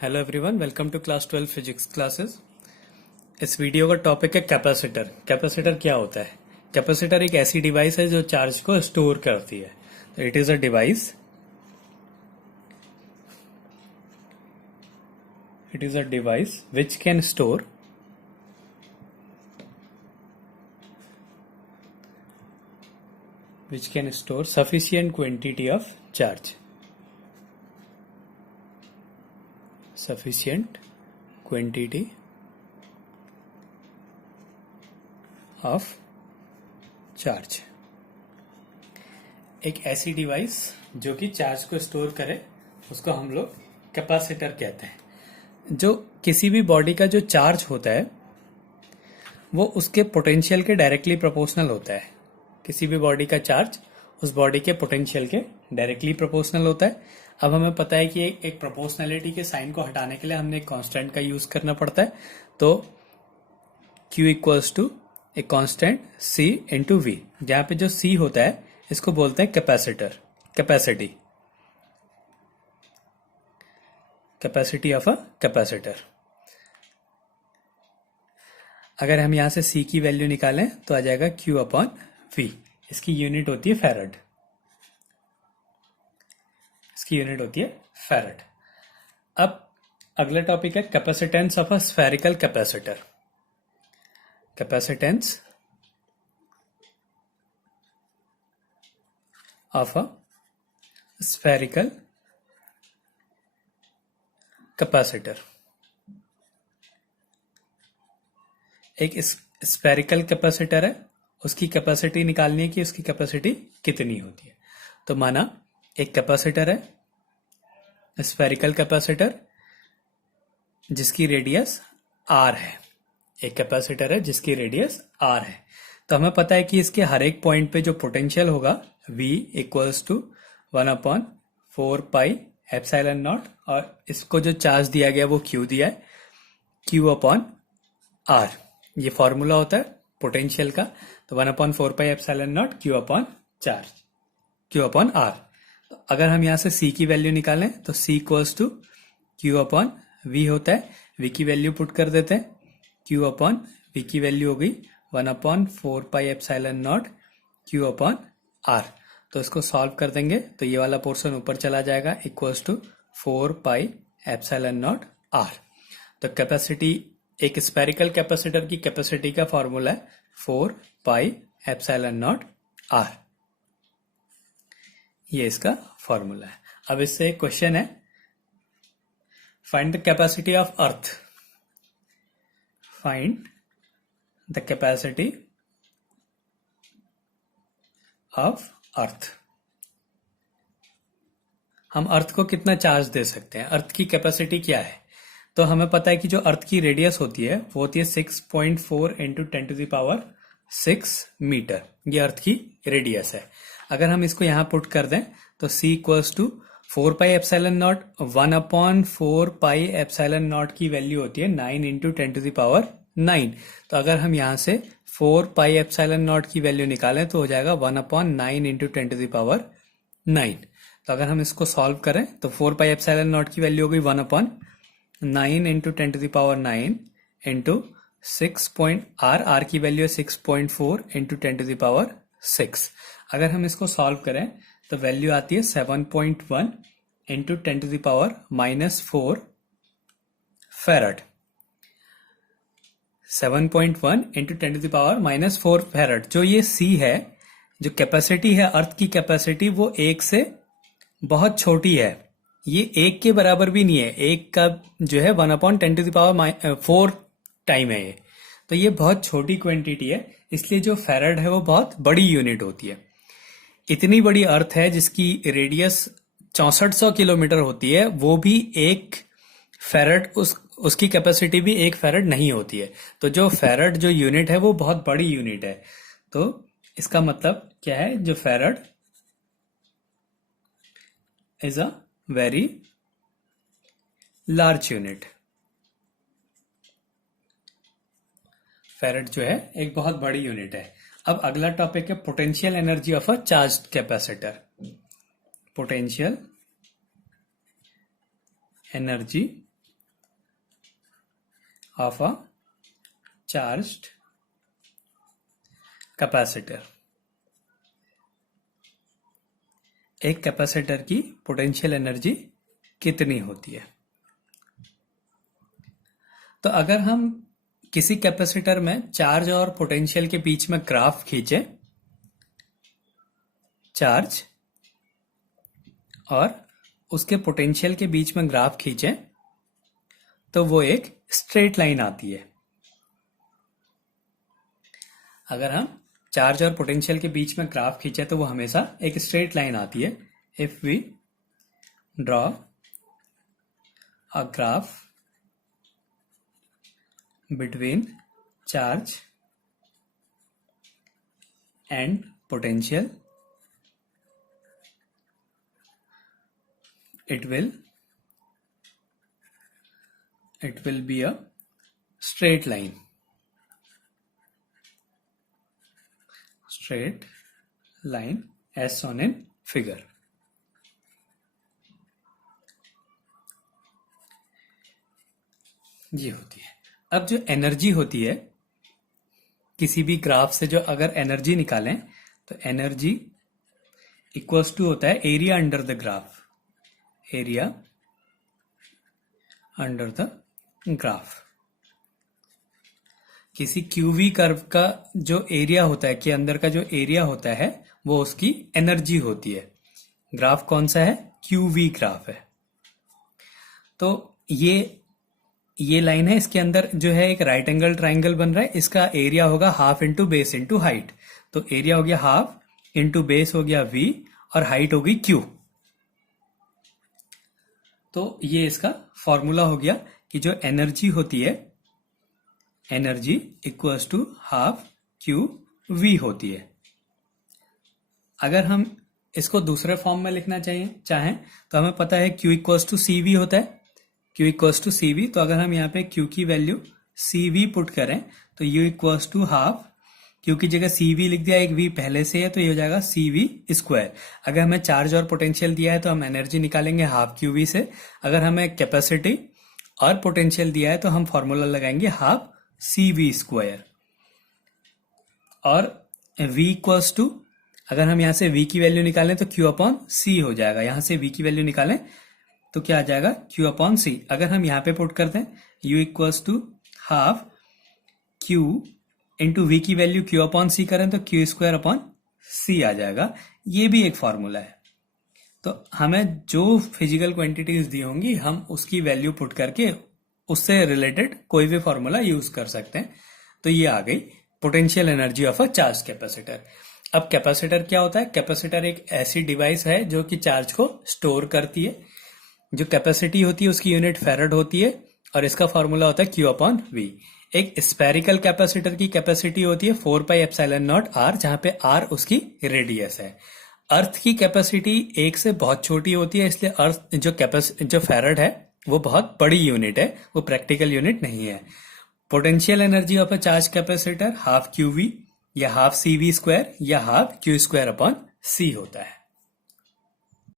Hello everyone, welcome to class 12 physics classes. इस video का topic है कैपेसिटर। कैपेसिटर क्या होता है? कैपेसिटर एक ऐसी डिवाइस है जो चार्ज को स्टोर करती है। तो it is a device which can store sufficient quantity of charge. Sufficient quantity of charge. एक ऐसी डिवाइस जो कि चार्ज को स्टोर करे उसको हम लोग कैपेसिटर कहते हैं। जो किसी भी बॉडी का जो चार्ज होता है वो उसके पोटेंशियल के डायरेक्टली प्रोपोर्शनल होता है। किसी भी बॉडी का चार्ज उस बॉडी के पोटेंशियल के डायरेक्टली प्रोपोर्शनल होता है। अब हमें पता है कि एक प्रोपोर्शनलिटी के साइन को हटाने के लिए हमने एक कांस्टेंट का यूज करना पड़ता है। तो Q equals to a constant C into V, जहां पे जो C होता है इसको बोलते हैं capacitor, capacity of a capacitor. अगर हम यहां से C की वैल्यू निकालें तो आ जाएगा Q अपॉन V। इसकी यूनिट होती है फैरड। अब अगला टॉपिक है capacitance of a spherical capacitor. Capacitance of a spherical capacitor. एक स्फेरिकल कैपेसिटर है, उसकी कैपेसिटी निकालनी है कि उसकी कैपेसिटी कितनी होती है। तो माना एक कैपेसिटर है, स्फेरिकल कैपेसिटर जिसकी रेडियस r है। एक कैपेसिटर है जिसकी रेडियस r है। तो हमें पता है कि इसके हर एक पॉइंट पे जो पोटेंशियल होगा V इक्वल्स टू 1/4πε0, और इसको जो चार्ज दिया गया वो Q दिया है, Q अपॉन R। ये फॉर्मूला होता है पोटेंशियल का। तो 1/4πε0 Q upon charge, Q upon R। अगर हम यहां से C की वैल्यू निकालें तो C equals to Q upon V होता है। V की वैल्यू पुट कर देते हैं। Q अपॉन V की वैल्यू हो गई 1/4πε0 Q अपॉन R। तो इसको सॉल्व कर देंगे तो ये वाला पोर्शन ऊपर चला जाएगा, इक्वल्स टू 4πε0 R। तो कैपेसिटी, एक स्फेरिकल कैपेसिटर की कैपेसिटी का फॉर्मूला है 4πε0 R। ये इसका फॉर्मूला है। अब इससे एक क्वेश्चन है, find the capacity of earth. Find the capacity of earth. हम अर्थ को कितना चार्ज दे सकते हैं, अर्थ की कैपेसिटी क्या है? तो हमें पता है कि जो अर्थ की रेडियस होती है वो होती है 6.4 इंटू 10⁶ मीटर। ये अर्थ की रेडियस है। अगर हम इसको यहां पुट कर दें तो C इक्वल्स टू 4πε0, 1/4πε0 की वैल्यू होती है 9 इंटू 10⁹। तो अगर हम यहां से 4πε0 की वैल्यू निकालें तो हो जाएगा 1/9 इंटू 10⁹। तो अगर हम इसको सॉल्व करें तो 4πε0 की वैल्यू हो गई 1/9 इंटू 10⁹ इंटू 6 की वैल्यू है 6.4 इंटू 10⁶। अगर हम इसको सॉल्व करें तो वैल्यू आती है 7.1 इंटू 10⁻⁻4 फैरड। 7.1 into 10⁻⁻4 farad. जो ये C है, जो कैपेसिटी है अर्थ की कैपेसिटी, वो एक से बहुत छोटी है। ये एक के बराबर भी नहीं है। एक का जो है 1/10⁴ टाइम है ये। तो ये बहुत छोटी क्वांटिटी है, इसलिए जो फैरड है वो बहुत बड़ी यूनिट होती है। इतनी बड़ी अर्थ है जिसकी रेडियस 6400 किलोमीटर होती है, वो भी एक फैरड, उसकी कैपेसिटी भी एक फैरड नहीं होती है। तो जो फैरड जो यूनिट है वो बहुत बड़ी यूनिट है। तो इसका मतलब क्या है, जो farad is a very large unit. Farad जो है एक बहुत बड़ी यूनिट है। अब अगला टॉपिक है potential energy of a charged capacitor. Potential energy of a charged capacitor. एक कैपेसिटर की पोटेंशियल एनर्जी कितनी होती है? तो अगर हम किसी कैपेसिटर में चार्ज और पोटेंशियल के बीच में ग्राफ खींचे, चार्ज और उसके पोटेंशियल के बीच में ग्राफ खींचे, तो वो एक स्ट्रेट लाइन आती है। अगर हम चार्ज और पोटेंशियल के बीच में ग्राफ खींचे तो वो हमेशा एक स्ट्रेट लाइन आती है। If we draw a graph between charge and potential, it will be a straight line, as shown in figure। ये होती है। अब जो एनर्जी होती है किसी भी ग्राफ से, जो अगर एनर्जी निकालें तो एनर्जी इक्वल्स टू होता है area under the graph, area under the graph. किसी क्यूवी कर्व का जो एरिया होता है, कि अंदर का जो एरिया होता है, वो उसकी एनर्जी होती है। ग्राफ कौन सा है? क्यूवी ग्राफ है। तो ये लाइन है, इसके अंदर जो है एक राइट एंगल ट्राइंगल बन रहा है। इसका एरिया होगा half into base into height. तो एरिया हो गया हाफ इंटू बेस हो गया v और हाइट हो गई q। तो ये इसका फॉर्मूला हो गया कि जो एनर्जी होती है, energy equals to half Q V होती है। अगर हम इसको दूसरे फॉर्म में लिखना चाहें तो हमें पता है Q equals to C V होता है, Q equals to C V. तो अगर हम यहाँ पे Q की वैल्यू सी वी पुट करें तो U equals to half, Q की जगह सी वी लिख दिया, एक V पहले से है तो ये हो जाएगा सी वी स्क्वायर। अगर हमें चार्ज और पोटेंशियल दिया है तो हम एनर्जी निकालेंगे हाफ क्यू वी से। अगर हमें कैपेसिटी और पोटेंशियल दिया है तो हम फॉर्मूला लगाएंगे हाफ सी वी स्क्वायर। और V इक्वल्स टू, अगर हम यहाँ से V की वैल्यू निकालें तो Q अपॉन C हो जाएगा। यहाँ से V की वैल्यू निकालें तो क्या आ जाएगा? Q upon C। अगर हम यहाँ पे पुट करते हैं U equals to half Q into V की वैल्यू Q अपॉन C करें तो Q स्क्वायर अपॉन C आ जाएगा। ये भी एक फॉर्मूला है। तो हमें जो फिजिकल क्वांटिटीज दी होंगी हम उसकी वैल्यू पुट करके उससे रिलेटेड कोई भी फॉर्मूला यूज कर सकते हैं। तो ये आ गई potential energy of a charge capacitor. अब कैपेसिटर क्या होता है? कैपेसिटर एक ऐसी डिवाइस है जो कि चार्ज को स्टोर करती है। जो कैपेसिटी होती है उसकी यूनिट फैराड होती है और इसका फॉर्मूला होता है Q अपॉन V। एक स्फेरिकल कैपेसिटर की कैपेसिटी होती है 4 पाई एप्सिलॉन नॉट R, जहां पे R उसकी रेडियस है। अर्थ की कैपेसिटी 1 से बहुत छोटी होती है, इसलिए अर्थ जो फैराड है वो बहुत बड़ी यूनिट है, वो प्रैक्टिकल यूनिट नहीं है। Potential energy of a charge capacitor half Q V या हाफ सी वी स्क्वायर या half Q square upon C होता है।